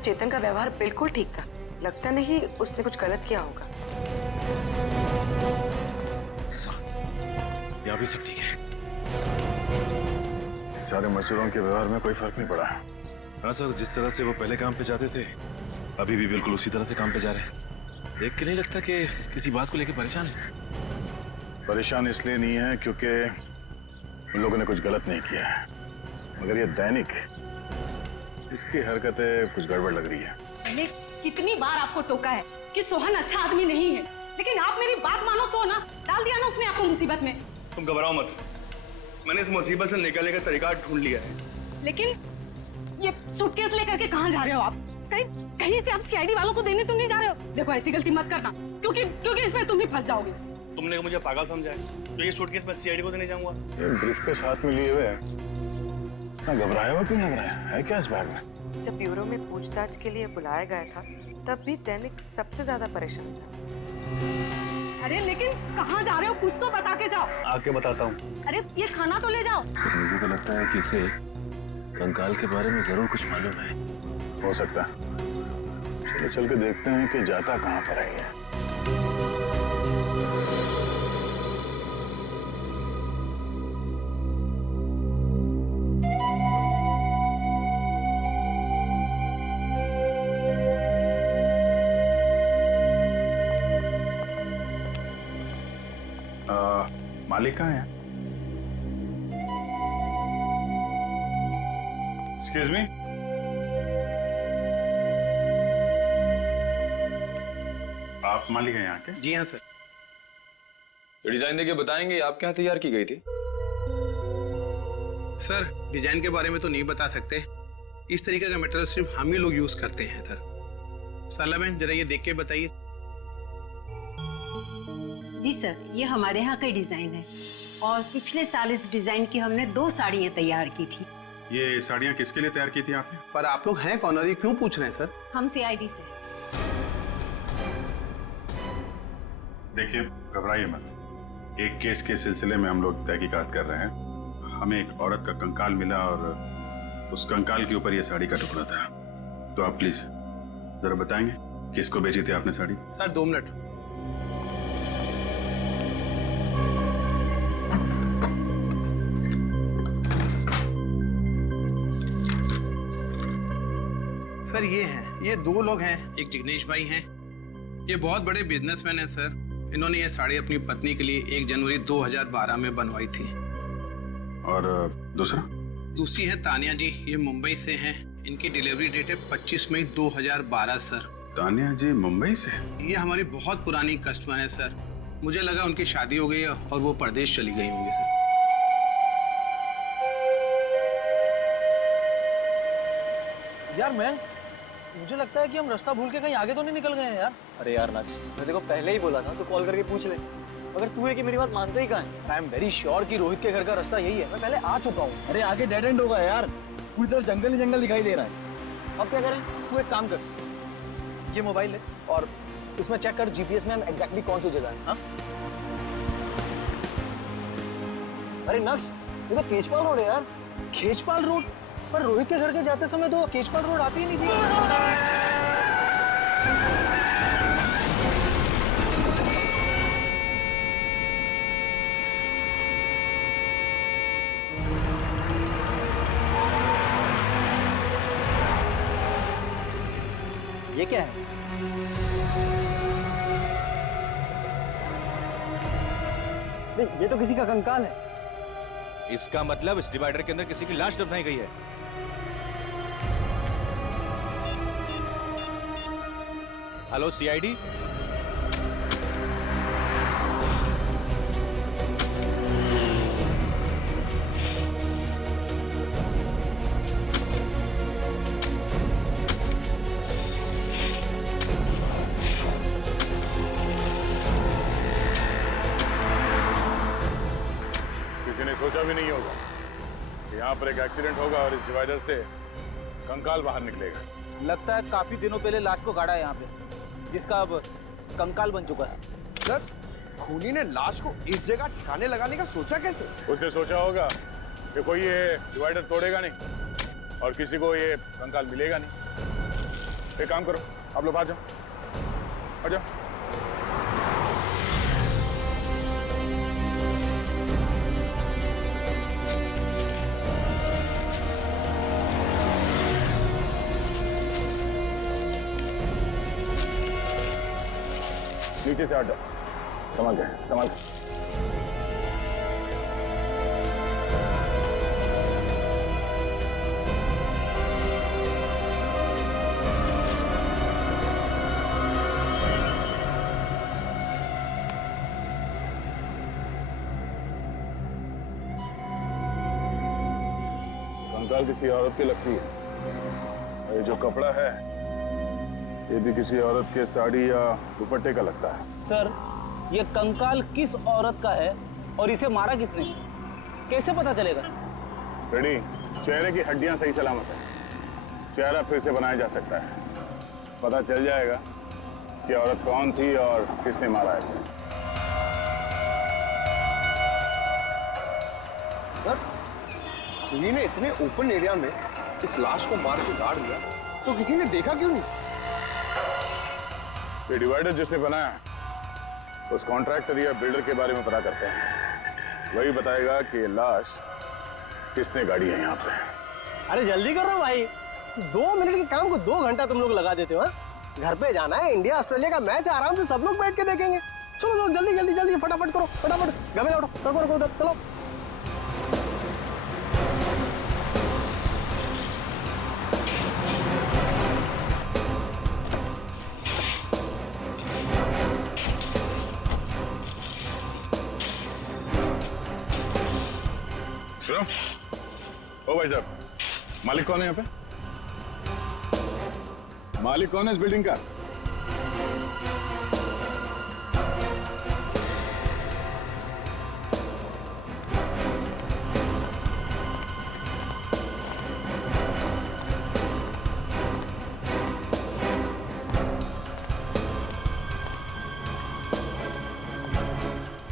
चेतन का व्यवहार बिल्कुल ठीक था। लगता नहीं उसने कुछ गलत किया होगा। यहाँ भी सब ठीक है। सारे मजदूरों के व्यवहार में कोई फर्क नहीं पड़ा। हाँ सर, जिस तरह से वो पहले काम पे जाते थे अभी भी बिल्कुल उसी तरह से काम पे जा रहे हैं। देख के नहीं लगता कि किसी बात को लेकर परेशान है। परेशान इसलिए नहीं है क्योंकि उन लोगों ने कुछ गलत नहीं किया है, मगर ये दैनिक, इसकी हरकतें कुछ गड़बड़ लग रही है। मैंने कितनी बार आपको टोका है कि सोहन अच्छा आदमी नहीं है, लेकिन आप मेरी बात मानो तो ना, डाल दिया ना उसने आपको मुसीबत में। तुम घबराओ मत, मैंने इस मुसीबत से निकलने का तरीका ढूंढ लिया है। लेकिन ये सूटकेस लेकर के कहाँ जा रहे हो आप? कहीं से आप सीआईडी वालों को देने तो नहीं जा रहे हो? देखो ऐसी गलती मत करना, क्योंकि इसमें तुम ही फंस जाओगे। तुमने मुझे पागल समझा है तो ये सूटकेस मैं सीआईडी को देने जाऊंगा? ये ब्रीफकेस हाथ में लिए हुए ना, घबराया हुआ क्यों लग रहा है क्या इस बैग में? जब ब्यूरो में पूछताछ के लिए बुलाया गया था तब भी दैनिक सबसे ज्यादा परेशान था। अरे लेकिन कहाँ जा रहे हो? कुछ तो बता के जाओ। आके बताता हूँ। अरे ये खाना तो ले जाओ। मुझे तो लगता है कि इसे कंकाल के बारे में जरूर कुछ मालूम है। हो सकता है, चलो चल के देखते हैं कि जाता कहाँ पर है ये। मालिक कहाँ है? एक्सक्यूज मी, आप मालिक हैं यहाँ के? जी हाँ सर। डिजाइन देके बताएंगे आपके यहाँ तैयार की गई थी? सर डिजाइन के बारे में तो नहीं बता सकते, इस तरीके का मटेरियल सिर्फ हम ही लोग यूज करते हैं सर। सरला बहन जरा ये देख के बताइए। जी सर, ये हमारे यहाँ का डिजाइन है और पिछले साल इस डिजाइन की हमने 2 साड़ियाँ तैयार की थी। ये साड़ियाँ किसके लिए तैयार की थी आपने? पर आप लोग हैं कौन और ये क्यों पूछ रहे हैं सर? हम सीआईडी से। देखिए घबराइए मत, एक केस के सिलसिले में हम लोग तहकीकात कर रहे हैं। हमें एक औरत का कंकाल मिला और उस कंकाल के ऊपर ये साड़ी का टुकड़ा था। तो आप प्लीज जरा बताएंगे किसको बेची थी आपने साड़ी? Sir 2 minute. सर ये 2 लोग हैं, एक जिग्नेश भाई हैं, ये बहुत बड़े बिजनेसमैन हैं सर। इन्होंने ये साड़ी अपनी पत्नी के लिए 1 जनवरी 2012 में बनवाई थी। और दूसरी है तानिया जी, ये मुंबई से हैं, इनकी डिलीवरी डेट है 25 मई 2012 सर। तानिया जी मुंबई से? ये हमारी बहुत पुरानी कस्टमर है सर, मुझे लगा उनकी शादी हो गई है और वो परदेश चली गई होंगी सर। यार मुझे लगता है कि हम रास्ता भूल के कहीं आगे तो नहीं निकल गए हैं यार। अरे यार नक्स, मैं देखो पहले ही बोला था तो कॉल करके पूछ ले, मगर तू है कि मेरी बात मानते ही कहाँ है? आई एम वेरी श्योर कि रोहित के घर का रास्ता यही है, मैं पहले आ चुका हूँ। अरे आगे डेड एंड होगा यार, पूरी तरफ जंगल ही जंगल दिखाई दे रहा है। अब क्या करें? तू एक काम कर, ये मोबाइल ले और इसमें चेक कर जीपीएस में हम एग्जैक्टली कौन सी जगह है। हाँ? अरे नक्स, ये तो केजपाल रोड है यार। केजपाल रोड? पर रोहित के घर के जाते समय तो केजपाल रोड आती ही नहीं थी। ये क्या है? ये तो किसी का कंकाल है। इसका मतलब इस डिवाइडर के अंदर किसी की लाश दफनाई गई है। Hello CID? किसी ने सोचा भी नहीं होगा कि यहाँ पर एक एक्सीडेंट होगा और इस डिवाइडर से कंकाल बाहर निकलेगा। लगता है काफी दिनों पहले लाश को गाड़ा है यहाँ पे, जिसका अब कंकाल बन चुका है। सर, खूनी ने लाश को इस जगह ठिकाने लगाने का सोचा कैसे? उसने सोचा होगा कि कोई ये डिवाइडर तोड़ेगा नहीं और किसी को ये कंकाल मिलेगा नहीं। एक काम करो, आप लोग आ जाओ, आ जाओ। नीचे से हट जाओ, संभाल के, संभाल के। कंकाल किसी औरत की लगती है। ये जो कपड़ा है ये भी किसी औरत के साड़ी या दुपट्टे का लगता है। सर, ये कंकाल किस औरत का है और इसे मारा किसने, कैसे पता चलेगा? रेडी, चेहरे की हड्डियां सही सलामत है, चेहरा फिर से बनाया जा सकता है, पता चल जाएगा कि औरत कौन थी और किसने मारा इसे। सर, खूनी ने इतने ओपन एरिया में इस लाश को मार के गाड़ दिया, तो किसी ने देखा क्यों नहीं? ये डिवाइडर जिसने बनाया उस कॉन्ट्रैक्टर या बिल्डर के बारे में पता करते हैं, वही बताएगा कि लाश किसने गाड़ी है यहाँ पे। अरे जल्दी करो भाई, 2 मिनट के काम को 2 घंटा तुम लोग लगा देते हो। घर पे जाना है, इंडिया ऑस्ट्रेलिया का मैच आराम से सब लोग बैठ के देखेंगे। चलो जल्दी जल्दी जल्दी फटाफट करो, फटाफट गमे उठो, रखो रखो उधर, चलो। ओ भाई साहब, मालिक कौन है यहाँ पे? मालिक कौन है इस बिल्डिंग का?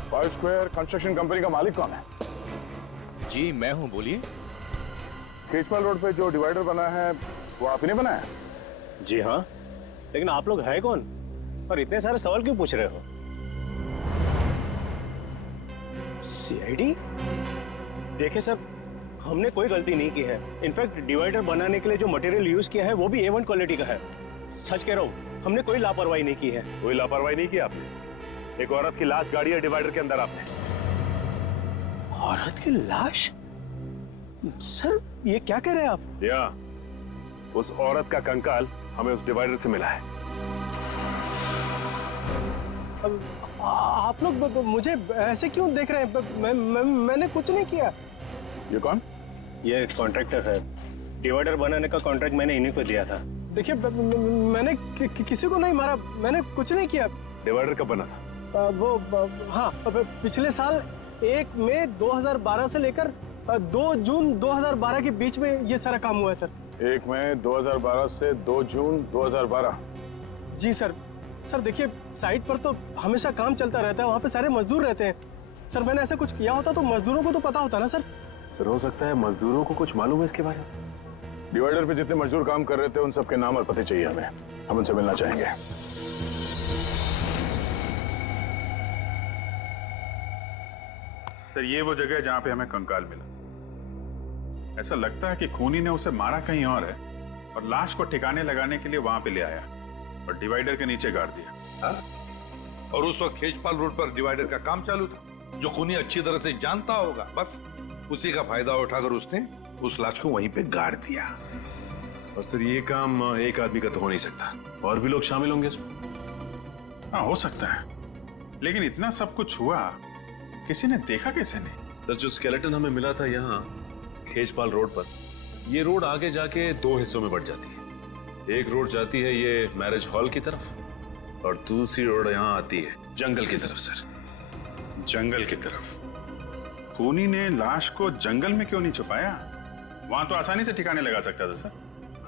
फाइव स्क्वायर कंस्ट्रक्शन कंपनी का मालिक कौन है? जी मैं हूं, बोलिए। केजपाल रोड पे जो डिवाइडर बना है वो आप ही ने बनाया? जी हाँ, लेकिन आप लोग है कौन और इतने सारे सवाल क्यों पूछ रहे हो? सीआईडी? देखिए सर, हमने कोई गलती नहीं की है। इनफैक्ट डिवाइडर बनाने के लिए जो मटेरियल यूज किया है वो भी A1 क्वालिटी का है। सच कह रहा हूँ, हमने कोई लापरवाही नहीं की है। कोई लापरवाही नहीं की आपने? एक औरत की लाश गाड़ी है डिवाइडर के अंदर आपने। औरत की लाश? सर ये क्या कह रहे हैं आप? या उस औरत का कंकाल हमें उस डिवाइडर से मिला है। आप लोग मुझे ऐसे क्यों देख रहे हैं? मैंने कुछ नहीं किया। ये कौन? ये कॉन्ट्रैक्टर है, डिवाइडर बनाने का कॉन्ट्रैक्ट मैंने इन्हीं को दिया था। देखिए मैंने किसी को नहीं मारा, मैंने कुछ नहीं किया। डिवाइडर कब बना था? हाँ, पिछले साल 1 मई 2012 से लेकर 2 जून 2012 के बीच में ये सारा काम हुआ है सर। 1 मई 2012 से 2 जून 2012? जी सर। सर देखिए, साइट पर तो हमेशा काम चलता रहता है, वहाँ पे सारे मजदूर रहते हैं। सर मैंने ऐसा कुछ किया होता तो मजदूरों को तो पता होता ना सर। सर हो सकता है मजदूरों को कुछ मालूम है इसके बारे में। डिवाइडर पे जितने मजदूर काम कर रहे थे उन सबके नाम और पते चाहिए हमें, हम उनसे मिलना चाहेंगे। सर ये वो जगह है जहाँ पे हमें कंकाल मिला। ऐसा लगता है कि खूनी ने उसे मारा कहीं और है और लाश को ठिकाने लगाने के लिए वहां पे ले आया और डिवाइडर के नीचे गाड़ दिया। हाँ? और उस वक्त खेजपाल रोड पर डिवाइडर का काम चालू था, जो खूनी अच्छी तरह से जानता होगा। बस उसी का फायदा उठाकर उसने उस लाश को वहीं पे गाड़ दिया। और सर ये काम एक आदमी का तो हो नहीं सकता, और भी लोग शामिल होंगे इसमें। हाँ हो सकता है, लेकिन इतना सब कुछ हुआ, किसी ने देखा कैसे नहीं? सर जो स्केलेटन हमें मिला था यहाँ खेजपाल रोड पर, ये रोड आगे जाके 2 हिस्सों में बढ़ जाती है। एक रोड जाती है ये मैरिज हॉल की तरफ और दूसरी रोड यहाँ आती है जंगल की तरफ। सर जंगल की तरफ? खूनी ने लाश को जंगल में क्यों नहीं छुपाया? वहां तो आसानी से ठिकाने लगा सकता था सर।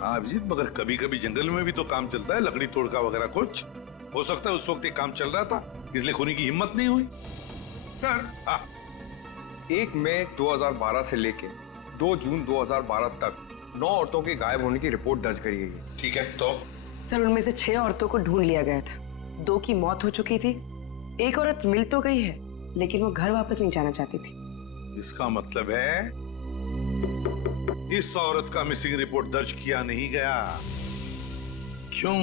हाँ अभिजीत, मगर कभी कभी जंगल में भी तो काम चलता है, लकड़ी तोड़का वगैरह कुछ। हो सकता है उस वक्त ये काम चल रहा था, इसलिए खूनी की हिम्मत नहीं हुई। सर 1 मई 2012 से लेके 2 जून 2012 तक 9 औरतों के गायब होने की रिपोर्ट दर्ज करी गई है। ठीक है, तो सर उनमें से 6 औरतों को ढूंढ लिया गया था। 2 की मौत हो चुकी थी, एक औरत मिल तो गई है लेकिन वो घर वापस नहीं जाना चाहती थी। इसका मतलब है इस औरत का मिसिंग रिपोर्ट दर्ज किया नहीं गया। क्यों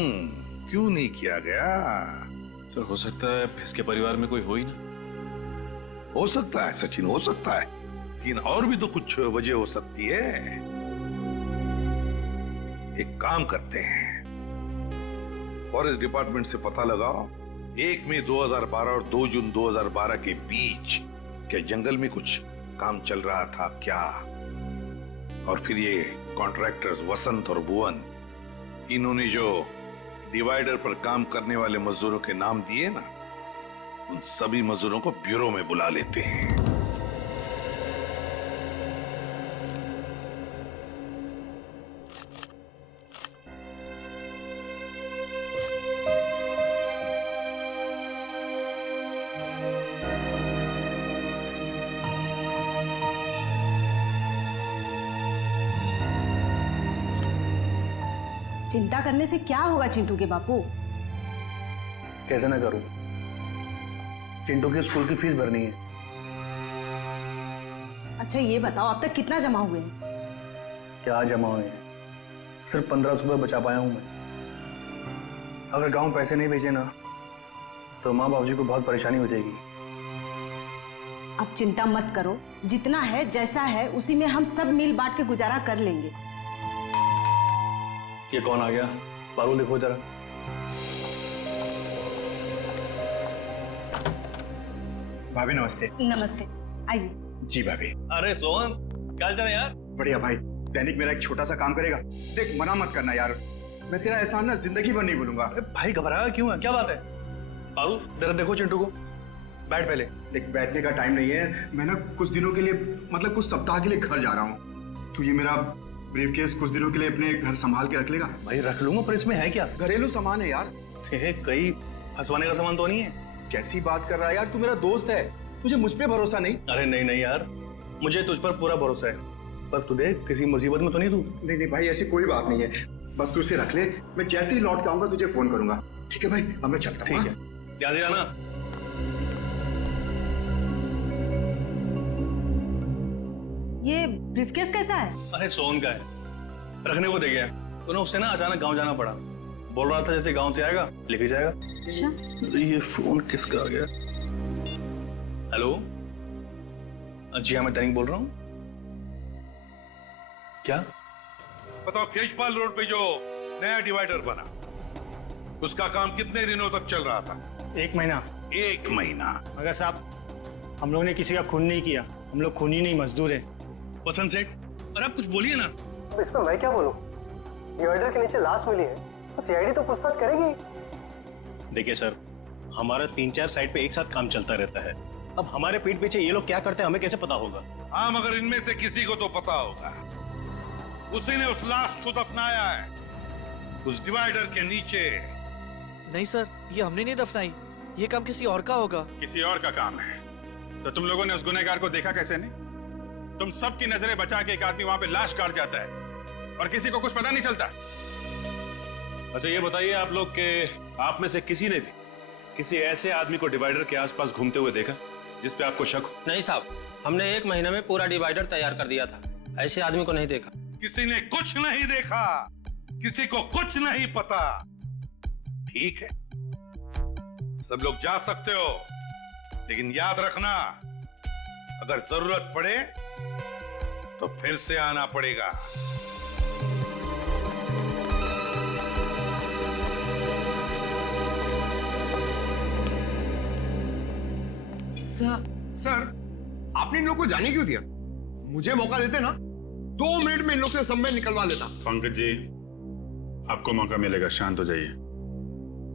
क्यों नहीं किया गया? सर हो सकता है इसके परिवार में कोई हो ही ना। हो सकता है सचिन, हो सकता है, लेकिन और भी तो कुछ वजह हो सकती है। एक काम करते हैं, फॉरेस्ट डिपार्टमेंट से पता लगाओ 1 मई 2012 और 2 जून 2012 के बीच क्या जंगल में कुछ काम चल रहा था क्या? और फिर ये कॉन्ट्रैक्टर्स वसंत और भुवन, इन्होंने जो डिवाइडर पर काम करने वाले मजदूरों के नाम दिए ना, उन सभी मजदूरों को ब्यूरो में बुला लेते हैं। चिंता करने से क्या होगा चिंटू के बापू? कैसे ना करूं? चिंटू की स्कूल की फीस भरनी है। अच्छा ये बताओ अब तक कितना जमा हुए हैं? क्या जमा हुए हैं? सिर्फ 1500 रुपये बचा पाया हूं मैं। अगर गांव पैसे नहीं भेजे ना तो माँ बाबूजी को बहुत परेशानी हो जाएगी। अब चिंता मत करो, जितना है जैसा है उसी में हम सब मिल बांट के गुजारा कर लेंगे। ये कौन आ गया? पारुल देखो जरा। भाभी नमस्ते। नमस्ते, आइए। जी भाभी। अरे सोहन, क्या चल रहा है यार? बढ़िया भाई। दैनिक मेरा एक छोटा सा काम करेगा? देख मना मत करना यार, मैं तेरा एहसान ना जिंदगी भर नहीं भूलूंगा। भाई घबराया क्यों है? क्या बात है? पारुल जरा देखो चिंटू को। बैठ पहले। देख बैठने का टाइम नहीं है, मैं ना कुछ दिनों के लिए, मतलब कुछ सप्ताह के लिए घर जा रहा हूँ। तू ये मेरा ब्रीफकेस कुछ दिनों के लिए अपने घर संभाल के रख लेगा? भाई रख लूंगा, पर इसमें है क्या? घरेलू सामान है यार। कहीं फंसवाने का सामान तो नहीं है? कैसी बात कर रहा है यार, तू मेरा दोस्त है, तुझे मुझ पे भरोसा नहीं? अरे नहीं नहीं यार, मुझे तुझ पर पूरा भरोसा है, पर तू देख किसी मुसीबत में तो नहीं तू? नहीं नहीं भाई, ऐसी कोई बात नहीं है, बस तू इसे रख ले, मैं जैसे ही लौट के आऊंगा तुझे फोन करूंगा। ठीक है भाई, अब मैं चलता हूँ। ठीक है, ध्यान से जाना। ये ब्रीफकेस कैसा है? अरे सोन का है, रखने को दे गया। तो ना उससे ना अचानक गांव जाना पड़ा, बोल रहा था जैसे गांव से आएगा लेके जाएगा। अच्छा ये फोन किसका आ गया? हेलो जी हाँ, मैं दैनिक बोल रहा हूँ। क्या? बताओ, केजपाल रोड पे जो नया डिवाइडर बना, उसका काम कितने दिनों तक चल रहा था? 1 महीना। 1 महीना? मगर साहब, हम लोगों ने किसी का खून नहीं किया, हम लोग खूनी नहीं मजदूर हैं। वसंत सेठ, अरे आप कुछ बोलिए ना। अब इसमें मैं क्या बोलूं? डिवाइडर के नीचे लाश मिली है, तो सीआईडी तो पूछताछ करेगी। देखिए सर, हमारा 3-4 साइड पे एक साथ काम चलता रहता है। अब हमारे पीठ पीछे ये लोग क्या करते हैं हमें कैसे पता होगा? हाँ, मगर इनमें से किसी को तो पता होगा। उसी ने उस लाश को दफनाया है उस डिवाइडर के नीचे। नहीं सर, ये हमने नहीं दफनाई, ये काम किसी और का होगा। किसी और का काम है तो तुम लोगों ने उस गुनहगार को देखा कैसे नहीं? तुम सबकी नजरें बचा के एक आदमी वहां पे लाश काट जाता है और किसी को कुछ पता नहीं चलता। अच्छा ये बताइए आप लोग के आप में से किसी ने भी किसी ऐसे आदमी को डिवाइडर के आसपास घूमते हुए देखा जिस पे आपको शक हो? नहीं साहब, हमने 1 महीने में पूरा डिवाइडर तैयार कर दिया था, ऐसे आदमी को नहीं देखा। किसी ने कुछ नहीं देखा, किसी को कुछ नहीं पता। ठीक है, सब लोग जा सकते हो, लेकिन याद रखना अगर जरूरत पड़े तो फिर से आना पड़ेगा। सर, आपने इन लोग को जाने क्यों दिया? मुझे मौका देते ना, 2 मिनट में इन लोग से सब मैं निकलवा लेता। पंकज जी, आपको मौका मिलेगा, शांत हो जाइए।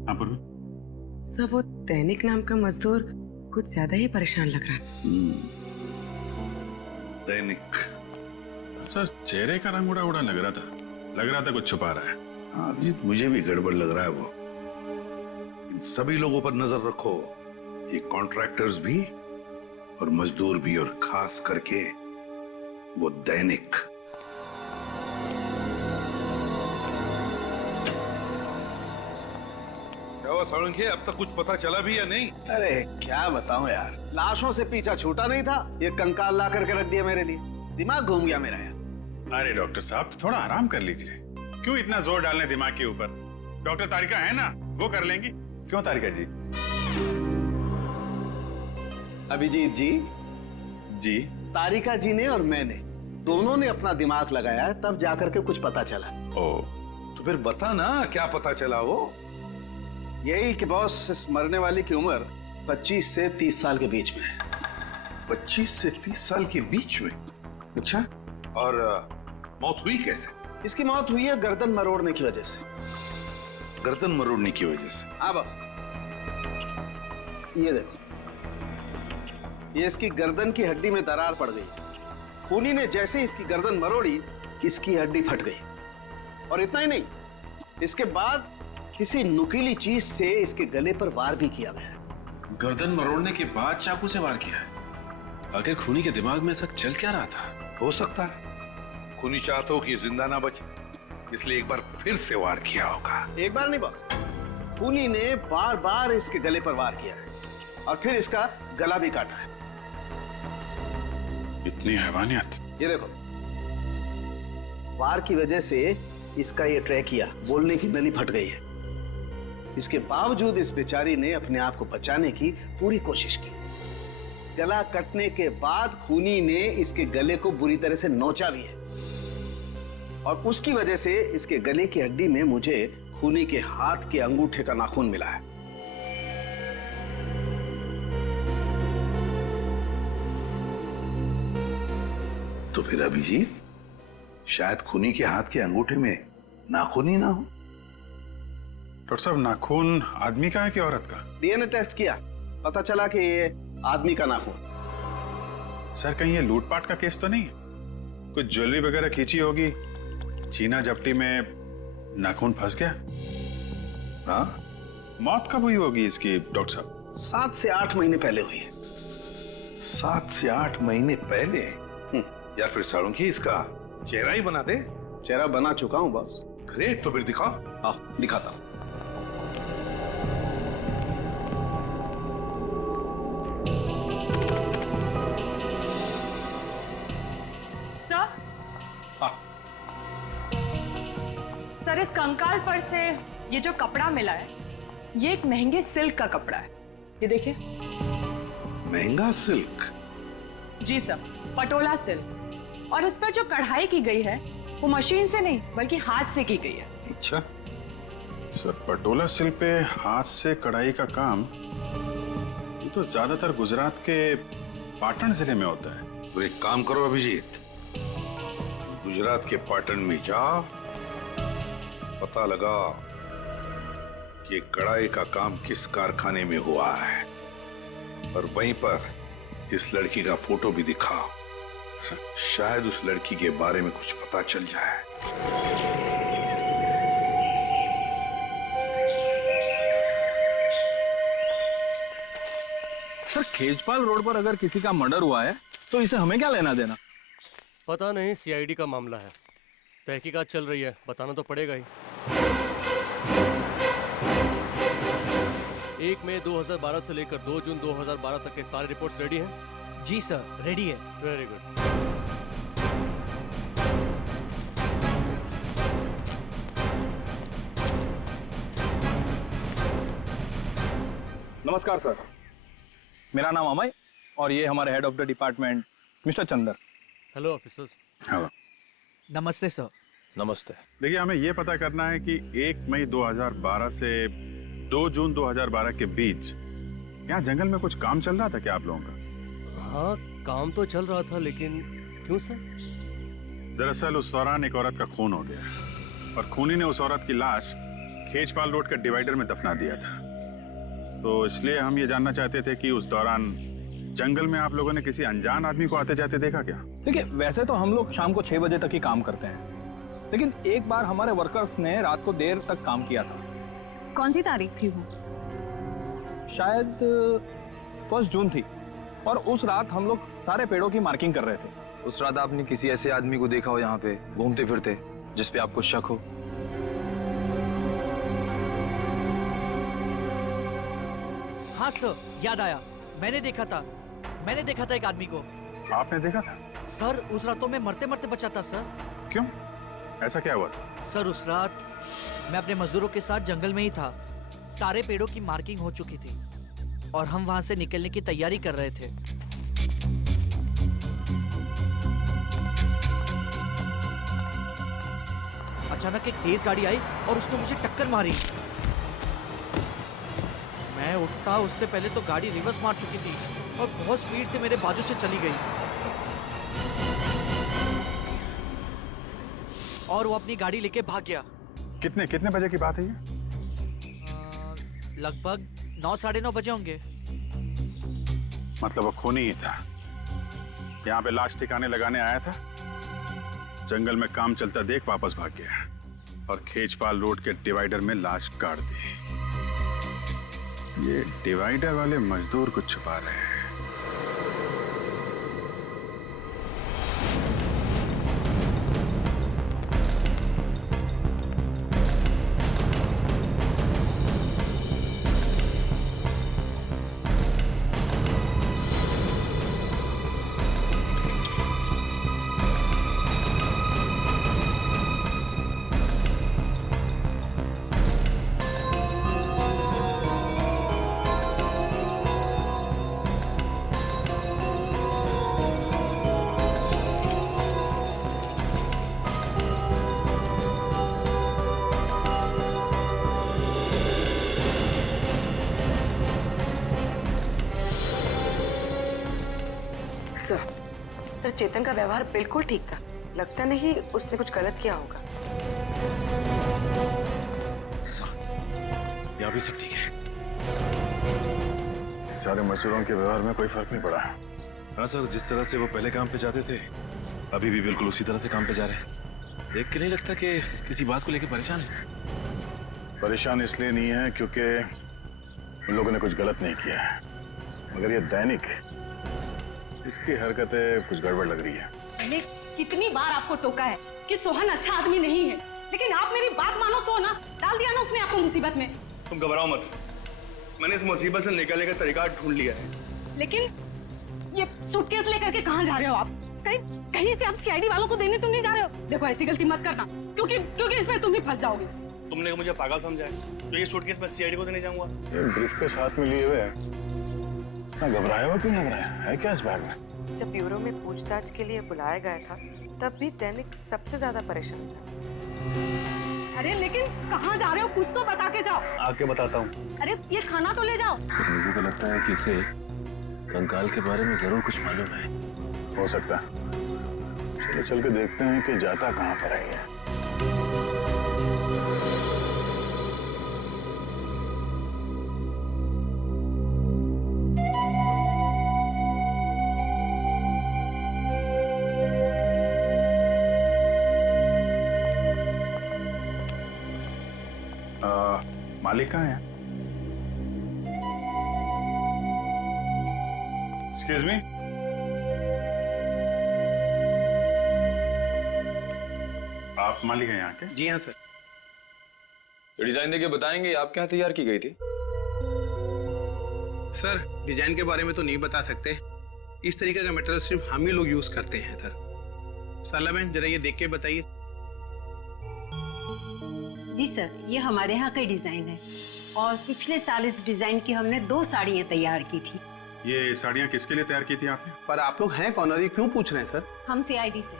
हाँ पूर्वी? सर वो दैनिक नाम का मजदूर कुछ ज्यादा ही परेशान लग रहा है। दैनिक? सर चेहरे का रंग उड़ा उड़ा लग रहा था कुछ छुपा रहा है। हाँ अभिजीत, मुझे भी गड़बड़ लग रहा है वो। इन सभी लोगों पर नजर रखो, ये कॉन्ट्रैक्टर्स भी और मजदूर भी, और खास करके वो दैनिक। क्या हुआ साळुंखे, अब तक कुछ पता चला भी या नहीं? अरे क्या बताऊं यार, लाशों से पीछा छूटा नहीं था, ये कंकाल ला करके रख दिया मेरे लिए। दिमाग घूम गया मेरा यार। अरे डॉक्टर साहब, थोड़ा आराम कर लीजिए। क्यों इतना जोर डालने दिमाग के ऊपर? डॉक्टर तारिका है ना, वो कर लेंगी। क्यों तारिका जी? अभिजीत जी, जी तारिका जी ने और मैंने दोनों ने अपना दिमाग लगाया, तब जाकर के कुछ पता चला। ओ, तो फिर बता ना, क्या पता चला? वो यही कि बॉस, इस मरने वाली की उम्र 25 से 30 साल के बीच में है। 25 से 30 साल के बीच में? अच्छा, और मौत हुई कैसे? इसकी मौत हुई है गर्दन मरोड़ने की वजह से। गर्दन मरोड़ने की वजह से? हाँ बॉस, ये देखो, ये इसकी गर्दन की हड्डी में दरार पड़ गई। खूनी ने जैसे ही इसकी गर्दन मरोड़ी, इसकी हड्डी फट गई। और इतना ही नहीं, इसके बाद किसी नुकीली चीज से इसके गले पर वार भी किया गया। गर्दन मरोड़ने के बाद चाकू से वार किया है? आखिर खूनी के दिमाग में ऐसा चल क्या रहा था? हो सकता है खूनी चाहता हो कि जिंदा ना बचे, इसलिए एक बार फिर से वार किया होगा। एक बार नहीं बॉस, खूनी ने बार बार इसके गले पर वार किया है और फिर इसका गला भी काटा है। इतनी हैवानियत! ये देखो, वार की वजह से इसका ये ट्रैकिया, बोलने की नली फट गई है। इसके बावजूद इस बेचारी ने अपने आप को बचाने की पूरी कोशिश की। गला कटने के बाद खूनी ने इसके गले को बुरी तरह से नोचा भी है और उसकी वजह से इसके गले की हड्डी में मुझे खूनी के हाथ के अंगूठे का नाखून मिला है। तो फिर अभिजीत, शायद खूनी के हाथ के अंगूठे में नाखून ही ना हो। डॉक्टर साहब, नाखून आदमी का है कि औरत का? डीएनए टेस्ट किया, पता चला कि ये आदमी का नाखून। सर, कहीं ये लूटपाट का केस तो नहीं है? कुछ ज्वेलरी वगैरह खींची होगी, चीना जप्टी में नाखून फंस गया। हाँ, मौत कब हुई होगी इसकी डॉक्टर साहब? 7 से 8 महीने पहले हुई है। 7 से 8 महीने पहले? यार फिर साळुंखे, इसका चेहरा ही बना दे। चेहरा बना चुका हूं बॉस। ग्रेट, तो फिर दिखाओ। हाँ, दिखाता हूं। सर, सर, इस कंकाल पर से ये जो कपड़ा मिला है, ये एक महंगे सिल्क का कपड़ा है। ये देखिए। महंगा सिल्क? जी सर, पटोला सिल्क। और इस पर जो कढ़ाई की गई है, वो मशीन से नहीं बल्कि हाथ से की गई है। अच्छा सर, पटोला सिल्क पे हाथ से कढ़ाई का काम, ये तो ज्यादातर गुजरात के पाटन जिले में होता है। तो एक काम करो अभिजीत, गुजरात के पाटन में जाओ, पता लगा कि कढ़ाई का काम किस कारखाने में हुआ है और वहीं पर इस लड़की का फोटो भी दिखाओ। शायद उस लड़की के बारे में कुछ पता चल जाए। सर, खेजपाल रोड पर अगर किसी का मर्डर हुआ है तो इसे हमें क्या लेना देना? पता नहीं, सीआईडी का मामला है, तहकीकात चल रही है, बताना तो पड़ेगा ही। 1 मई 2012 से लेकर 2 जून 2012 तक के सारे रिपोर्ट्स रेडी हैं? जी सर, रेडी है। Very good. नमस्कार सर, मेरा नाम अमय और ये हमारे head of the department mister Chandar. Hello officers. Hello. नमस्ते सर। नमस्ते। देखिए, हमें यह पता करना है कि 1 मई 2012 से 2 जून 2012 के बीच यहाँ जंगल में कुछ काम चल रहा था क्या आप लोगों का? हाँ, काम तो चल रहा था, लेकिन क्यों सर? दरअसल उस दौरान एक औरत का खून हो गया और खूनी ने उस औरत की लाश खेजपाल रोड के डिवाइडर में दफना दिया था। तो इसलिए हम ये जानना चाहते थे कि उस दौरान जंगल में आप लोगों ने किसी अनजान आदमी को आते जाते देखा क्या? देखिए, वैसे तो हम लोग शाम को 6 बजे तक ही काम करते हैं, लेकिन एक बार हमारे वर्कर्स ने रात को देर तक काम किया था। कौन सी तारीख थी वो? शायद 1 जून थी और उस रात हम लोग सारे पेड़ों की मार्किंग कर रहे थे। उस रात आपने किसी ऐसे आदमी को देखा हो यहाँ पे घूमते फिरते, जिस पे आपको शक हो? हाँ सर, याद आया। मैंने देखा था एक आदमी को। आपने देखा था? सर उस रात तो मैं मरते मरते बचा था सर। क्यों, ऐसा क्या हुआ? सर उस रात मैं अपने मजदूरों के साथ जंगल में ही था। सारे पेड़ों की मार्किंग हो चुकी थी और हम वहां से निकलने की तैयारी कर रहे थे। अचानक एक तेज गाड़ी आई और उसने मुझे टक्कर मारी। मैं उठता उससे पहले तो गाड़ी रिवर्स मार चुकी थी और बहुत स्पीड से मेरे बाजू से चली गई और वो अपनी गाड़ी लेके भाग गया। कितने बजे की बात है ये? लगभग 9 साढ़े 9 बजे होंगे। मतलब वो खूनी ही था, यहाँ पे लाश ठिकाने लगाने आया था, जंगल में काम चलता देख वापस भाग गया और खेजपाल रोड के डिवाइडर में लाश गाड़ दी। ये डिवाइडर वाले मजदूर को छुपा रहे हैं। सर चेतन का व्यवहार बिल्कुल ठीक था। लगता नहीं उसने कुछ गलत किया होगा। यहाँ भी सब ठीक है। सारे मजदूरों के व्यवहार में कोई फर्क नहीं पड़ा। हाँ सर, जिस तरह से वो पहले काम पे जाते थे अभी भी बिल्कुल उसी तरह से काम पे जा रहे हैं। देख के नहीं लगता कि किसी बात को लेकर परेशान है। परेशान इसलिए नहीं है क्योंकि उन लोगों ने कुछ गलत नहीं किया है, मगर ये दैनिक, इसकी हरकतें कुछ गड़बड़ लग रही है। मैंने कितनी बार आपको टोका है कि सोहन अच्छा आदमी नहीं है, लेकिन आप मेरी बात मानो तो ना, डाल दिया ना उसने आपको मुसीबत में। तुम घबराओ मत, मैंने इस मुसीबत से निकलने का तरीका ढूंढ लिया है। लेकिन ये सूटकेस लेकर के कहाँ जा रहे हो आप? कहीं से आप सीआईडी वालों को देने तो नहीं जा रहे हो? देखो ऐसी गलती मत करना, क्योंकि इसमें तुम भी फंस जाओगे। तुमने मुझे पागल समझा है तो ये सूटकेस मैं सीआईडी को देने जाऊंगा? ये ब्रीफकेस हाथ में लिए हुए है, घबराया हुआ क्यों लग रहा है क्या इस बैग में? जब ब्यूरो में पूछताछ के लिए बुलाया गया था तब भी दैनिक सबसे ज्यादा परेशान था। अरे लेकिन कहाँ जा रहे हो? कुछ तो बता के जाओ। आके बताता हूँ। अरे ये खाना तो ले जाओ। मुझे तो लगता है कि इसे कंकाल के बारे में जरूर कुछ मालूम है। हो सकता है, चलो चल के देखते हैं कि जाता कहाँ पर है। मालिक कहाँ है? एक्सक्यूज मी, आप मालिक हैं यहाँ के? जी हाँ सर। डिजाइन देके बताएंगे आपके यहाँ तैयार की गई थी? सर डिजाइन के बारे में तो नहीं बता सकते, इस तरीके का मटेरियल सिर्फ हम ही लोग यूज करते हैं सर। साला बहन जरा ये देख के बताइए। जी सर, ये हमारे यहाँ का डिजाइन है और पिछले साल इस डिजाइन की हमने 2 साड़ियाँ तैयार की थी। ये साड़ियाँ किसके लिए तैयार की थी आपने? पर आप लोग हैं कौन और ये क्यों पूछ रहे हैं सर? हम सीआईडी से।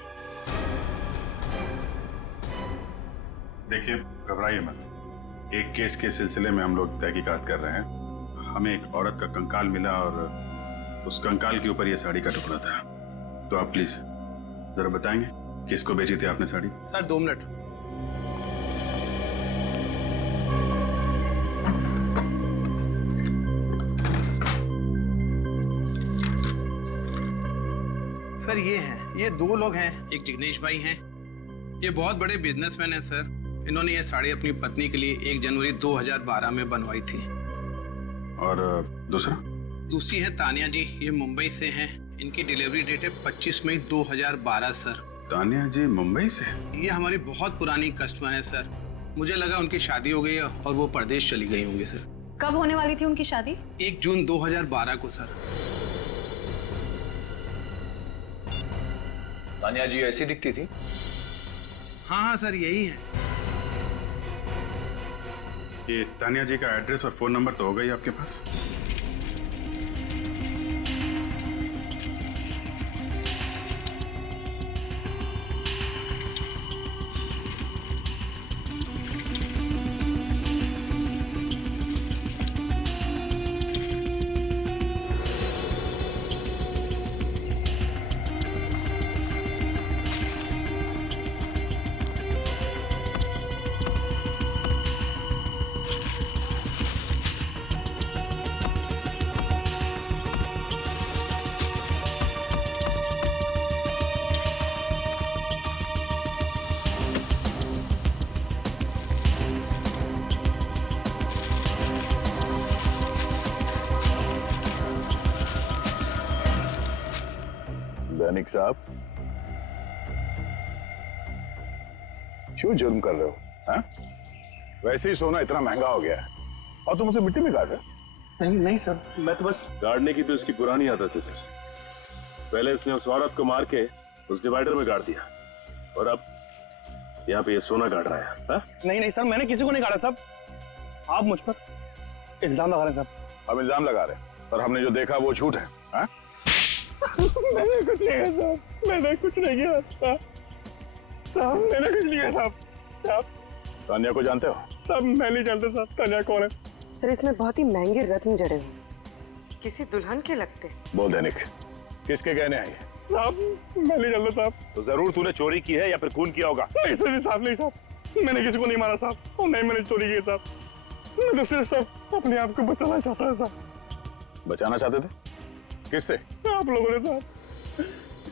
देखिए घबराइए मत, एक केस के सिलसिले में हम लोग तहकीकात कर रहे हैं। हमें एक औरत का कंकाल मिला और उस कंकाल के ऊपर ये साड़ी का टुकड़ा था। तो आप प्लीज जरा बताएंगे किसको बेची थी आपने साड़ी? Sir 2 minute. सर ये 2 लोग हैं, एक जिग्नेश भाई हैं, ये बहुत बड़े बिजनेसमैन हैं सर। इन्होंने ये साड़ी अपनी पत्नी के लिए 1 जनवरी 2012 में बनवाई थी। और दूसरी है तानिया जी, ये मुंबई से हैं। इनकी डिलीवरी डेट है 25 मई 2012 सर। तानिया जी मुंबई से? ये हमारी बहुत पुरानी कस्टमर है सर। मुझे लगा उनकी शादी हो गई है और वो परदेश चली गई होंगी सर। कब होने वाली थी उनकी शादी? 1 जून 2012 को सर। तानिया जी ऐसी दिखती थी? हाँ सर, यही है। ये तानिया जी का एड्रेस और फोन नंबर तो होगा ही आपके पास? दैनिक साहब, क्यों जुर्म कर रहे हो? हाँ? वैसे ही सोना इतना महंगा हो गया है और तुम उसे मिट्टी में गाड़ रहे हो? नहीं नहीं सर, मैं तो बस गाड़ने की तो इसकी पुरानी आदत है सर। पहले इसने उस औरत को मार के उस डिवाइडर में गाड़ दिया और अब यहाँ पे ये सोना गाड़ रहा है। हा? नहीं नहीं सर, मैंने किसी को नहीं गाड़ा साहब। आप मुझ पर इल्जाम लगा रहे हैं साहब। हम इल्जाम लगा रहे हैं और हमने जो देखा वो झूठ है। हाँ? मैंने कुछ नहीं किया साहब, मैंने कुछ नहीं किया साहब। साहब मैंने कुछ नहीं किया साहब। साहब तानिया को जानते हो? साहब मैं नहीं जानता साहब तानिया कौन है। सर इसमें बहुत ही महंगे रत्न जड़े हुए, किसी दुल्हन के लगते। बोल दैनिक, किसके गहने हैं ये? साहब मैं नहीं जानता साहब। तो जरूर तूने चोरी की है या फिर खून किया होगा। नहीं सर, साहब नहीं साहब, मैंने किसी को नहीं मारा साहब और नहीं मैंने चोरी की साहब। मैं तो सिर्फ साहब अपने आप को बचाना चाहता है साहब। बचाना चाहते थे? किससे? आप लोगों ने साहब।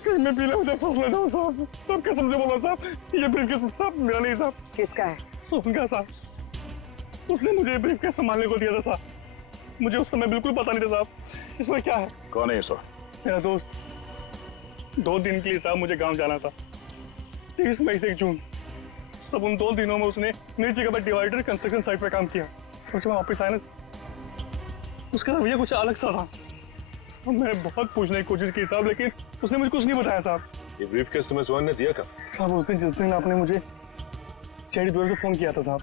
कहीं मैं पीला मुझे फंस ना जाऊं साहब। सब कसम से बोला साहब, ये ब्रीफकेस साहब मेरा नहीं साहब। किसका है? सोहन का साहब। उसने मुझे ब्रीफकेस संभालने को दिया था साहब। मुझे उस समय बिल्कुल पता नहीं था साहब इसमें क्या है। कौन है ये सोहन? मेरा दोस्त। 2 दिन के लिए साहब मुझे गांव जाना था, 30 मई से 1 जून। सब उन 2 दिनों में उसने मेरी जगह पर डिवाइडर कंस्ट्रक्शन साइट पे काम किया। सोच में वापस आया ना, उसका रवैया कुछ अलग सा था साहब। मैंने बहुत पूछने की कोशिश की साहब, लेकिन उसने मुझे कुछ नहीं बताया साहब। ये ब्रीफकेस तुम्हें सोहन ने दिया कब? साहब उस दिन जिस दिन आपने मुझे सीआईडी ब्यूरो को फोन किया था साहब,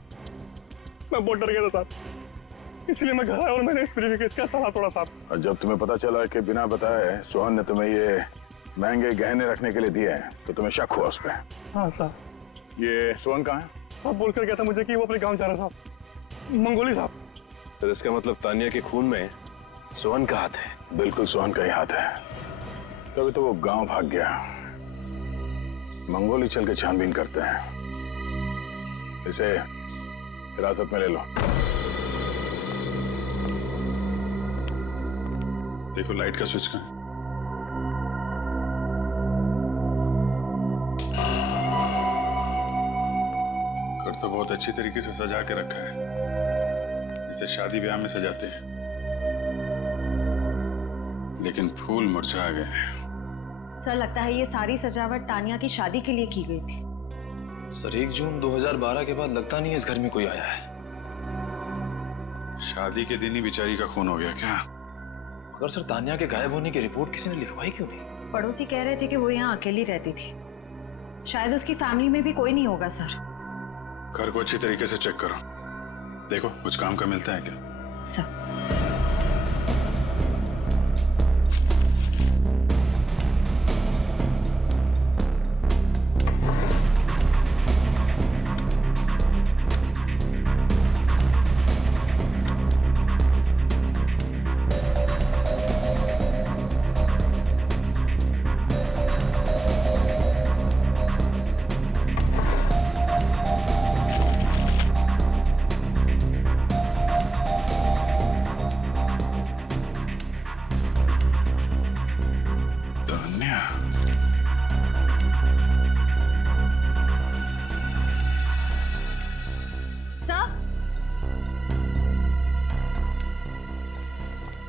मैं बहुत डर गया था साहब। इसलिए मैं घर आया और मैंने इस ब्रीफकेस का ताला तोड़ा साहब। और जब तुम्हें पता चला कि बिना बताए सोहन ने तुम्हें ये महंगे गहने रखने के लिए दिए हैं तो तुम्हें शक हुआ उस पर? हाँ साहब। ये सोहन कहाँ है? साहब बोल कर गया था मुझे कि वो अपने गाँव जा रहा साहब, मंगोली साहब। सर इसका मतलब तानिया के खून में सोहन का हाथ है? बिल्कुल सोहन का ही हाथ है, तभी तो वो गांव भाग गया। मंगोली चल के छानबीन करते हैं। इसे हिरासत में ले लो। देखो लाइट का स्विच का। घर तो बहुत अच्छी तरीके से सजा के रखा है, इसे शादी ब्याह में सजाते हैं, लेकिन फूल मुरझा गए। सर लगता है ये सारी सजावट तानिया की शादी के लिए की गई थी। सर 1 जून 2012 के बाद लगता नहीं है इस घर में कोई आया है। शादी के दिन ही बेचारी का खून हो गया क्या? अगर सर तानिया के गायब होने की रिपोर्ट किसी ने लिखवाई क्यों नहीं? पड़ोसी कह रहे थे कि वो यहाँ अकेली रहती थी, शायद उसकी फैमिली में भी कोई नहीं होगा सर। घर को अच्छी तरीके से चेक करो, देखो कुछ काम का मिलता है क्या? सर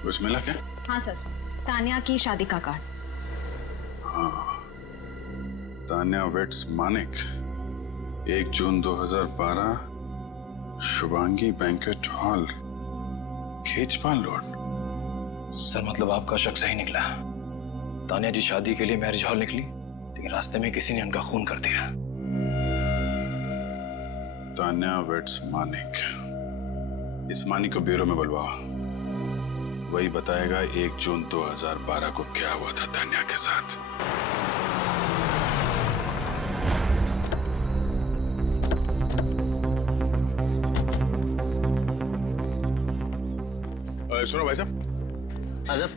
कुछ मिला क्या? हाँ सर, तानिया की शादी का कार्ड। हाँ, तान्या वेट्स मानिक, 1 जून 2012, Shubhangi banquet hall. Khejpal road? Sir मतलब आपका शक सही निकला। तानिया जी शादी के लिए मैरिज हॉल निकली, लेकिन रास्ते में किसी ने उनका खून कर दिया। तान्या वेट्स मानिक। इस मानिक को ब्यूरो में बुलवाओ, वही बताएगा 1 जून 2012 को क्या हुआ था तान्या के साथ। सुनो भाई साहब,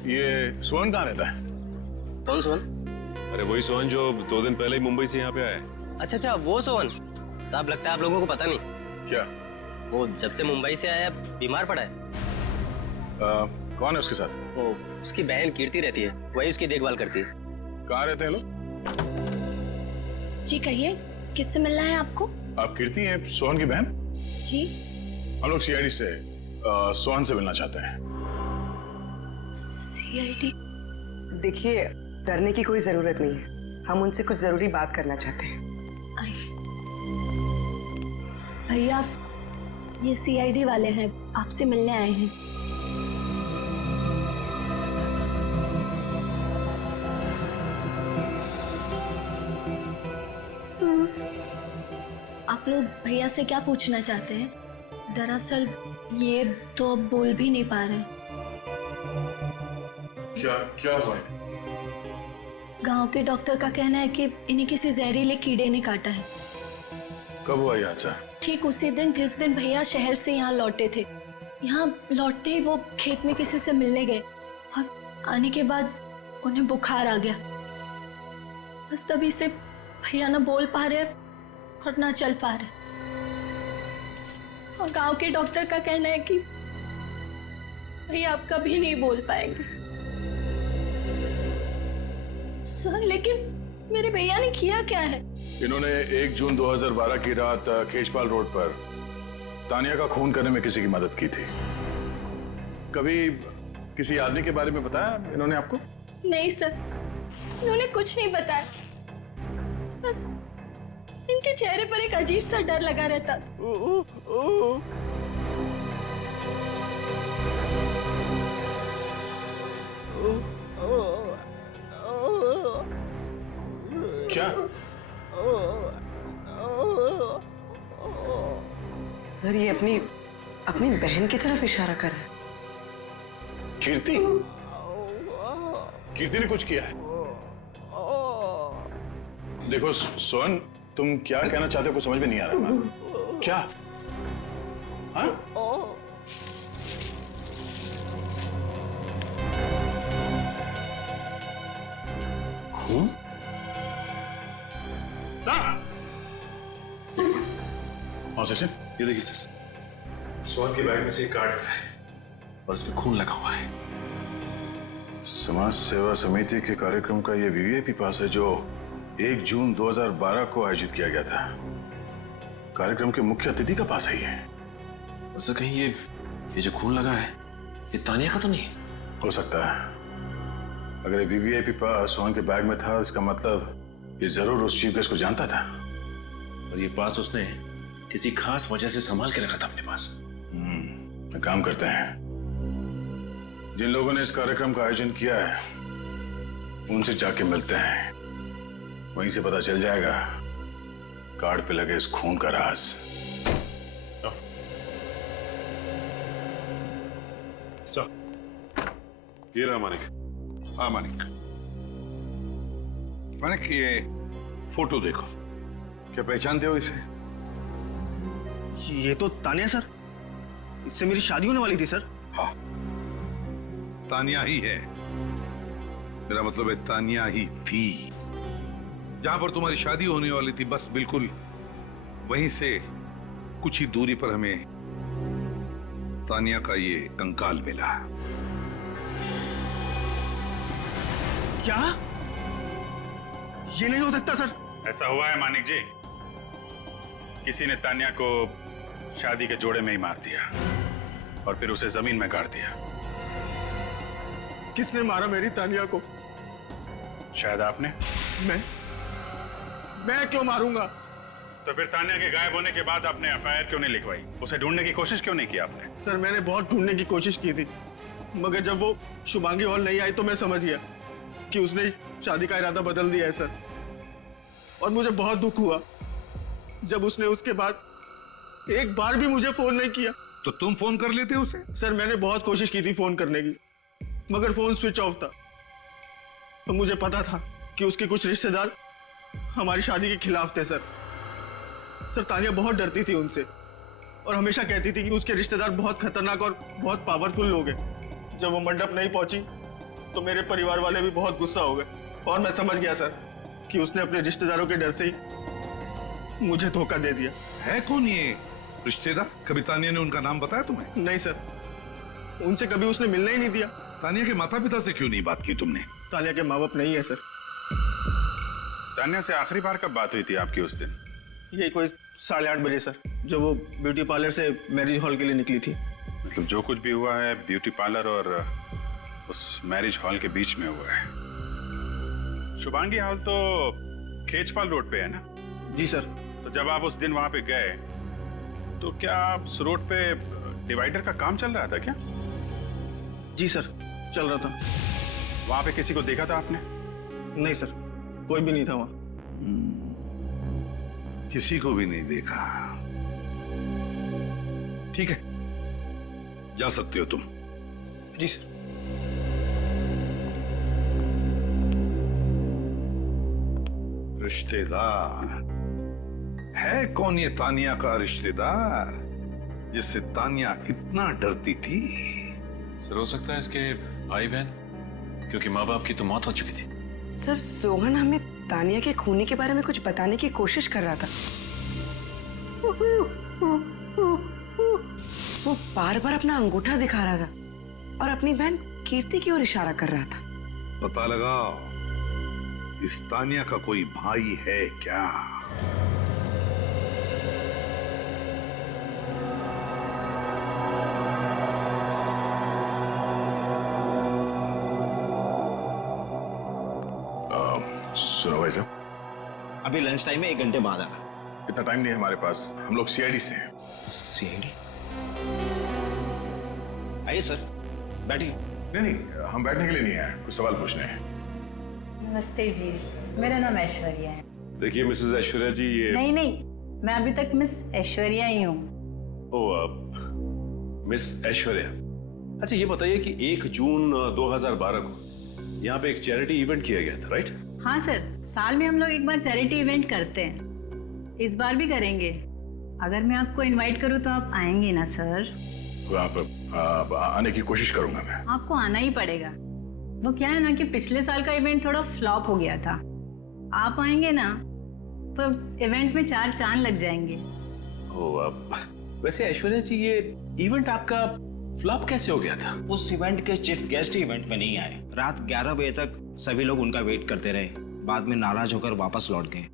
ये सोहन कहाँ रहता है? कौन सोहन? अरे वही सोहन जो 2 दिन पहले ही मुंबई से यहाँ पे आया है। अच्छा अच्छा, वो सोहन साहब। लगता है आप लोगों को पता नहीं। क्या? वो जब से मुंबई से आया बीमार पड़ा है। कौन है उसके साथ? वो उसकी बहन कीर्ति रहती है, वही उसकी देखभाल करती है। कहाँ रहते हैं लोग? जी कहिए, किससे मिलना है आपको? आप कीर्ति हैं सोहन की बहन? जी। हम लोग सीआईडी से सोहन से मिलना चाहते हैं। सीआईडी? देखिए, डरने की कोई जरूरत नहीं है, हम उनसे कुछ जरूरी बात करना चाहते हैं। भैया, ये सीआईडी वाले हैं, आपसे मिलने आए हैं। आप लोग भैया से क्या पूछना चाहते हैं? दरअसल ये तो अब बोल भी नहीं पा रहे। क्या हुआ? गांव के डॉक्टर का कहना है कि इन्हें किसी जहरीले कीड़े ने काटा है। कब हुआ ये हादसा? ठीक उसी दिन जिस दिन भैया शहर से यहाँ लौटे थे। यहाँ लौटते ही वो खेत में किसी से मिलने गए और आने के बाद उन्हें बुखार आ गया। बस तभी से भैया ना बोल पा रहे और ना चल पा रहे। और गांव के डॉक्टर का कहना है कि भैया आप कभी नहीं बोल पाएंगे। सर, लेकिन मेरे भैया ने किया क्या है? इन्होंने 1 जून 2012 की रात खेजपाल रोड पर तानिया का खून करने में किसी की मदद की थी। कभी किसी आदमी के बारे में बताया इन्होंने आपको? नहीं सर, इन्होंने कुछ नहीं बताया। बस इनके चेहरे पर एक अजीब सा डर लगा रहता था। क्या? सर, ये अपनी बहन की तरफ इशारा कर रहा है। कीर्ति? कीर्ति ने कुछ किया है? देखो सोहन, तुम क्या कहना चाहते हो कुछ समझ में नहीं आ रहा है। क्या? हाँ? खून? हाँ सचिन, ये देखिए सर, सोहन के बैग में से एक कार्ड मिला है और उसमें खून लगा हुआ है। समाज सेवा समिति के कार्यक्रम का ये वीवीआईपी पास है जो 1 जून 2012 को आयोजित किया गया था। कार्यक्रम के मुख्य अतिथि का पास है ये। सर, कहीं ये जो खून लगा है ये तानिया का तो नहीं? हो सकता है। अगर ये वीवीआईपी पास सोहन के बैग में था, इसका मतलब ये जरूर उस चीफ गेस्ट को जानता था। और ये पास उसने किसी खास वजह से संभाल के रखा था अपने पास। एक काम करते हैं, जिन लोगों ने इस कार्यक्रम का आयोजन किया है उनसे जाके मिलते हैं, वहीं से पता चल जाएगा कार्ड पे लगे इस खून का राज। चल, ये रहा मानिक। हाँ मानिक, मानिक ये फोटो देखो, क्या पहचानते हो इसे? ये तो तानिया सर, इससे मेरी शादी होने वाली थी सर। हाँ, तानिया ही है। मेरा मतलब है तानिया ही थी। जहां पर तुम्हारी शादी होने वाली थी, बस बिल्कुल वहीं से कुछ ही दूरी पर हमें तानिया का ये कंकाल मिला। क्या? ये नहीं हो सकता सर। ऐसा हुआ है मानिक जी, किसी ने तानिया को शादी के जोड़े में ही मार दिया और फिर उसे जमीन में गाड़ दिया। किसने मारा मेरी तानिया को? शायद आपने। मैं क्यों मारूंगा? तो फिर तान्या के गायब होने के बाद आपने एफआईआर क्यों नहीं लिखवाई? उसे ढूंढने की कोशिश क्यों नहीं की आपने? सर मैंने बहुत ढूंढने की कोशिश की थी, मगर जब वो शुभांगी हॉल नहीं आई तो मैं समझ गया कि उसने शादी का इरादा बदल दिया है सर। और मुझे बहुत दुख हुआ जब उसने उसके बाद एक बार भी मुझे फोन नहीं किया। तो तुम फोन कर लेते उसे? सर मैंने बहुत कोशिश की थी फोन करने की, मगर फोन स्विच ऑफ था। तो मुझे पता था कि उसके कुछ रिश्तेदार हमारी शादी के खिलाफ थे सर। तानिया बहुत डरती थी उनसे और हमेशा कहती थी कि उसके रिश्तेदार बहुत खतरनाक और बहुत पावरफुल लोग हैं। जब वो मंडप नहीं पहुंची तो मेरे परिवार वाले भी बहुत गुस्सा हो गए और मैं समझ गया सर कि उसने अपने रिश्तेदारों के डर से ही मुझे धोखा दे दिया। है कौन ये रिश्तेदार? कभी तानिया ने उनका नाम बताया तुम्हें? नहीं सर, उनसे कभी उसने मिलने ही नहीं दिया। तानिया के माता पिता से क्यों नहीं बात की तुमने? तानिया के माँ बाप नहीं है सर। तान्या से आखिरी बार कब बात हुई थी आपकी उस दिन? ये कोई 8:30 बजे सर, जब वो ब्यूटी पार्लर से मैरिज हॉल के लिए निकली थी। मतलब जो कुछ भी हुआ है ब्यूटी पार्लर और उस मैरिज हॉल के बीच में हुआ है। शुभांगी हॉल तो खेचपाल रोड पे है ना? जी सर। तो जब आप उस दिन वहां पे गए तो क्या उस रोड पे डिवाइडर का काम चल रहा था क्या? जी सर, चल रहा था। वहां पे किसी को देखा था आपने? नहीं सर, कोई भी नहीं था वहां। किसी को भी नहीं देखा। ठीक है, जा सकते हो तुम। जी सर। रिश्तेदार है कौन ये तानिया का रिश्तेदार जिससे तानिया इतना डरती थी? सर हो सकता है इसके भाई बहन, क्योंकि माँ बाप की तो मौत हो चुकी थी। सर सोहन हमें तानिया के खूनी के बारे में कुछ बताने की कोशिश कर रहा था। वो बार बार अपना अंगूठा दिखा रहा था और अपनी बहन कीर्ति की ओर इशारा कर रहा था। पता लगाओ इस तानिया का कोई भाई है क्या? सुनो भाई साहब, अभी लंच टाइम में 1 घंटे बाद आना। इतना टाइम नहीं है हमारे पास, हम लोग सीआईडी से हैं। सीआईडी? आइए सर, बैठिए। नहीं, हम बैठने के लिए नहीं आए, कुछ सवाल पूछने हैं। नमस्ते जी, मेरा नाम ऐश्वर्या है। देखिए मिसेस ऐश्वर्या जी, ये नहीं, मैं अभी तक मिस ऐश्वर्या ही हूँ। ओ मिस ऐश्वर्या, अच्छा ये बताइए कि 1 जून 2012 को यहाँ पे एक चैरिटी इवेंट किया गया था, राइट? हाँ सर, साल में हम लोग एक बार चैरिटी इवेंट करते हैं, इस बार भी करेंगे। अगर मैं आपको इनवाइट करूँ तो आप आएंगे ना सर? आप आने की कोशिश करूंगा मैं। आपको आना ही पड़ेगा। वो क्या है ना कि पिछले साल का इवेंट थोड़ा फ्लॉप हो गया था। आप आएंगे ना तो इवेंट में 4 चांद लग जाएंगे। वैसे ऐश्वर्या जी, ये इवेंट आपका फ्लॉप कैसे हो गया था? उस इवेंट के चीफ गेस्ट इवेंट में नहीं आए। रात 11 बजे तक सभी लोग उनका वेट करते रहे, बाद में नाराज होकर वापस लौट गए।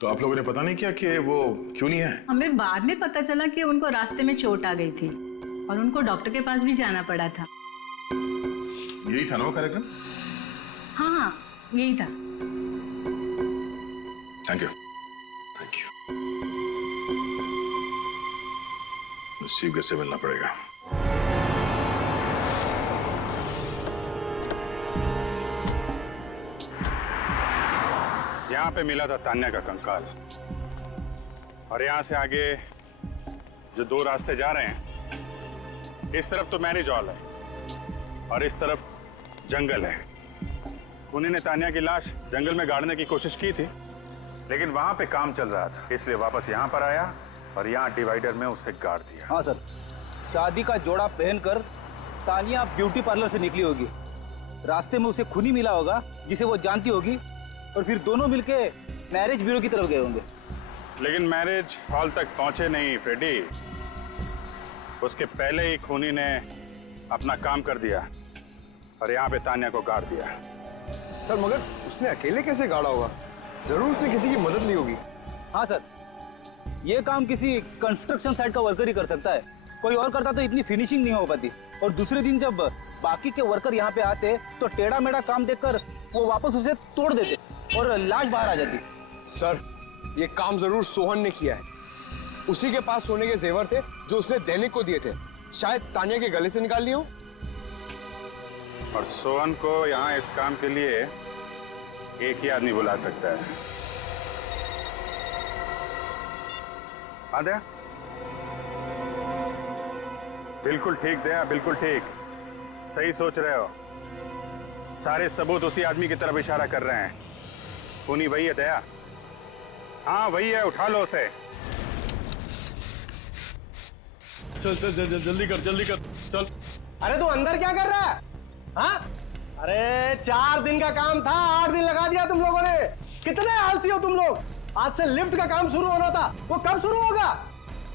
तो आप लोगों ने पता नहीं किया कि वो क्यों नहीं आए? हमें बाद में पता चला कि उनको रास्ते में चोट आ गई थी और उनको डॉक्टर के पास भी जाना पड़ा था। यही था ना वो कार्यक्रम? हाँ, यही था। Thank you. चीफ गेस्ट से मिलना पड़ेगा। यहाँ पे मिला था तान्या का कंकाल, और यहाँ से आगे जो 2 रास्ते जा रहे हैं, इस तरफ तो मैरिज हॉल है और इस तरफ जंगल है। उन्हीं ने तान्या की लाश जंगल में गाड़ने की कोशिश की थी, लेकिन वहां पे काम चल रहा था, इसलिए वापस यहाँ पर आया और यहाँ डिवाइडर में उसे गाड़ दिया। हाँ सर, शादी का जोड़ा पहनकर तानिया ब्यूटी पार्लर से निकली होगी। रास्ते में उसे खूनी मिला होगा जिसे वो जानती होगी, और फिर दोनों मिलके मैरिज ब्यूरो की तरफ गए होंगे। लेकिन मैरिज हॉल तक पहुंचे नहीं फ्रेडी, उसके पहले ही खूनी ने अपना काम कर दिया और यहाँ पे तान्या को गाड़ दिया। सर मगर उसने अकेले कैसे गाड़ा होगा? जरूर उसने किसी की मदद ली होगी। हाँ सर, ये काम किसी कंस्ट्रक्शन साइट का वर्कर ही कर सकता है। कोई और करता तो इतनी फिनिशिंग नहीं हो पाती। और दूसरे दिन जब बाकी के वर्कर यहाँ पे आते तो टेढ़ा मेढ़ा काम देखकर वो वापस उसे तोड़ देते और लाश बाहर आ जाती। सर ये काम जरूर सोहन ने किया है। उसी के पास सोने के जेवर थे जो उसने दैनिक को दिए थे। शायद तानिया के गले से निकाल लिए हो। और सोहन को यहाँ इस काम के लिए एक ही आदमी बुला सकता है। हाँ दया, बिल्कुल ठीक दया, बिल्कुल ठीक, सही सोच रहे हो। सारे सबूत उसी आदमी की तरफ इशारा कर रहे हैं। खूनी वही है दया। हाँ वही है, उठा लो उसे। चल चल चल जल्दी कर चल। अरे तू अंदर क्या कर रहा है? हाँ? अरे 4 दिन का काम था, 8 दिन लगा दिया तुम लोगों ने। कितने आलसी हो तुम लोग। आज से लिफ्ट का काम शुरू होना था, वो कब शुरू होगा?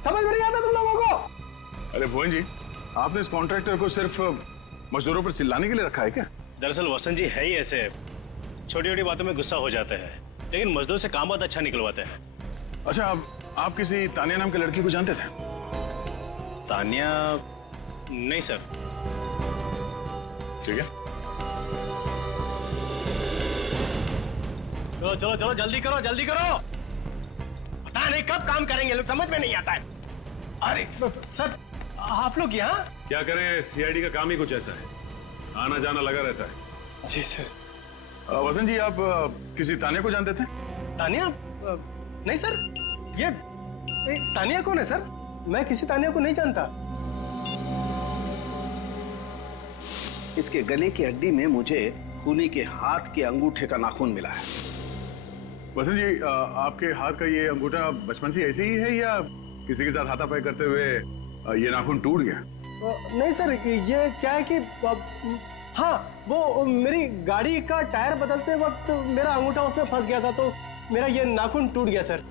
समझ में नहीं आता तुम लोगों को? अरे भुवन जी, आपने इस कॉन्ट्रैक्टर को सिर्फ मजदूरों पर चिल्लाने के लिए रखा है क्या? दरअसल वसंत जी है ही ऐसे, छोटी छोटी बातों में गुस्सा हो जाते हैं, लेकिन मजदूर से काम बहुत अच्छा निकलवाते हैं। अच्छा, आप किसी तानिया नाम के लड़की को जानते थे? तानिया? नहीं सर। ठीक है, चलो चलो चलो जल्दी करो। पता नहीं कब काम करेंगे लोग, समझ में नहीं आता है। अरे सर, आप लोग यहाँ? क्या करें, सीआईडी का काम ही कुछ ऐसा है, आना जाना लगा रहता है। जी सर। वसंत जी, आप किसी तानिया को जानते थे? तानिया? नहीं सर, ये तानिया कौन है सर? मैं किसी तानिया को नहीं जानता। इसके गले की हड्डी में मुझे खूनी के हाथ के अंगूठे का नाखून मिला है। वसंत जी, आपके हाथ का ये अंगूठा बचपन से ऐसे ही है या किसी के साथ हाथापाई करते हुए ये नाखून टूट गया? नहीं सर, ये क्या है कि हाँ, वो मेरी गाड़ी का टायर बदलते वक्त मेरा अंगूठा उसमें फंस गया था, तो मेरा ये नाखून टूट गया सर।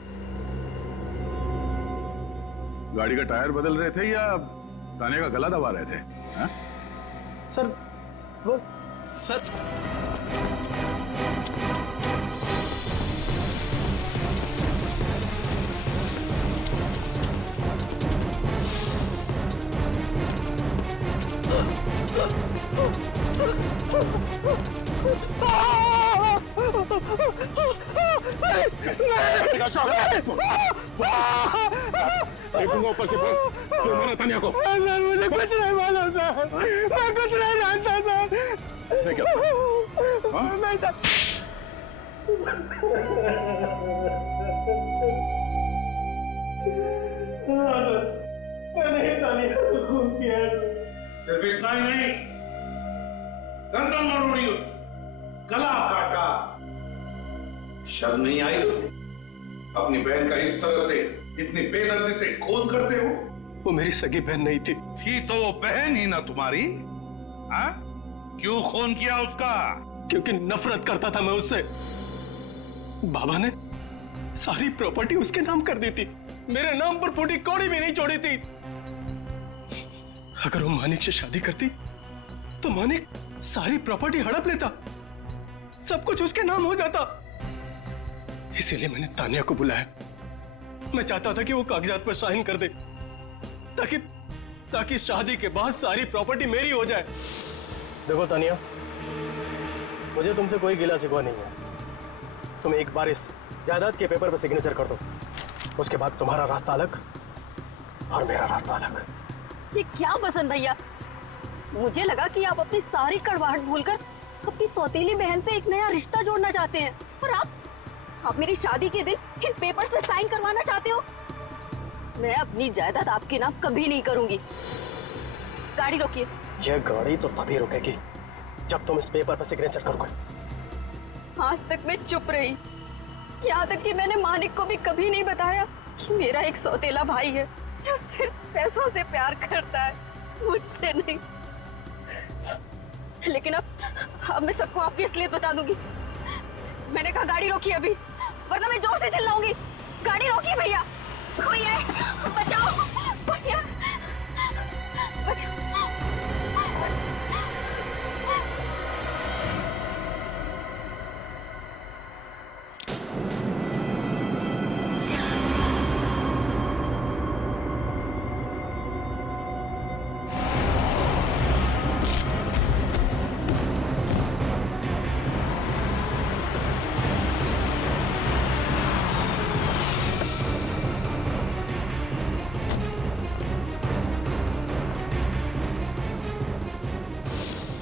गाड़ी का टायर बदल रहे थे या तानिया का गला दबा रहे थे? हा? सर वो सर देखूंगा ऊपर से फिर क्यों मारा तानिया को? सर मुझे कुछ नहीं मालूम सर, मैं कुछ नहीं जानता सर। इसने क्या? मैं मैंने तानिया को खून किया है। सिर्फ इतना ही नहीं, गर्दन मरोड़ी, गला काटा। शर्म नहीं आई? अपनी बहन का इस तरह से, इतनी बेदर्दी से खून करते हो? वो मेरी सगी बहन नहीं थी। थी तो वो बहन ही ना तुम्हारी। हाँ? क्यों खून किया उसका? क्योंकि नफरत करता था मैं उससे। बाबा ने सारी प्रॉपर्टी उसके नाम कर दी थी, मेरे नाम पर फूटी कौड़ी भी नहीं छोड़ी थी। अगर वो मानिक से शादी करती तो मानिक सारी प्रॉपर्टी हड़प लेता, सब कुछ उसके नाम हो जाता। इसीलिए मैंने तानिया को बुलाया। मैं चाहता था कि वो कागजात पर साइन कर दे, ताकि शादी के बाद सारी प्रॉपर्टी मेरी हो जाए। देखो तानिया, मुझे तुमसे कोई गिला शिकवा नहीं है। तुम एक बार इस जायदाद के पेपर पर सिग्नेचर कर दो, उसके बाद तुम्हारा रास्ता अलग और मेरा रास्ता अलग। ये क्या बसंत भैया, मुझे लगा कि आप अपनी सारी कड़वाहट भूलकर अपनी सौतेली बहन से एक नया रिश्ता जोड़ना चाहते हैं, और आप मेरी शादी के दिन इन पेपर्स पे साइन करवाना चाहते हो। मैं अपनी जायदाद आपके नाम कभी नहीं करूंगी। गाड़ी रोकिए। यह गाड़ी तो तभी रुकेगी जब तुम इस पेपर पर सिग्नेचर करोगे। आज तक मैं चुप रही, यहाँ तक कि मैंने मानिक को भी कभी नहीं बताया कि मेरा एक सौतेला भाई है जो सिर्फ पैसों से प्यार करता है, मुझसे नहीं। लेकिन अब मैं सबको आपकी असलियत बता दूंगी। मैंने कहा गाड़ी रोकिए अभी, वरना मैं जोर से चिल्लाऊंगी। गाड़ी रोकिए भैया, कोई है, बचाओ भैया, बचाओ।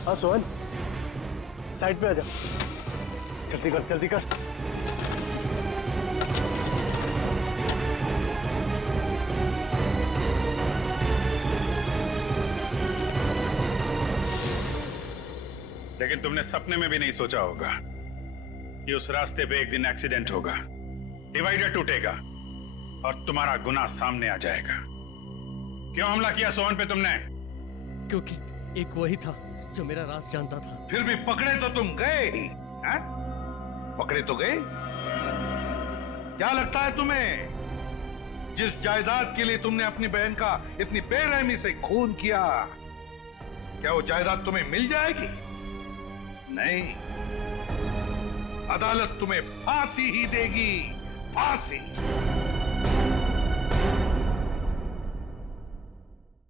हाँ सोहन, साइड पे आ जा। जल्दी कर, जल्दी कर। लेकिन तुमने सपने में भी नहीं सोचा होगा कि उस रास्ते पे एक दिन एक्सीडेंट होगा, डिवाइडर टूटेगा और तुम्हारा गुनाह सामने आ जाएगा। क्यों हमला किया सोहन पे तुमने? क्योंकि एक वही था जो मेरा राज जानता था। फिर भी पकड़े तो तुम गए ही, हैं? पकड़े तो गए। क्या लगता है तुम्हें, जिस जायदाद के लिए तुमने अपनी बहन का इतनी बेरहमी से खून किया, क्या वो जायदाद तुम्हें मिल जाएगी? नहीं, अदालत तुम्हें फांसी ही देगी, फांसी।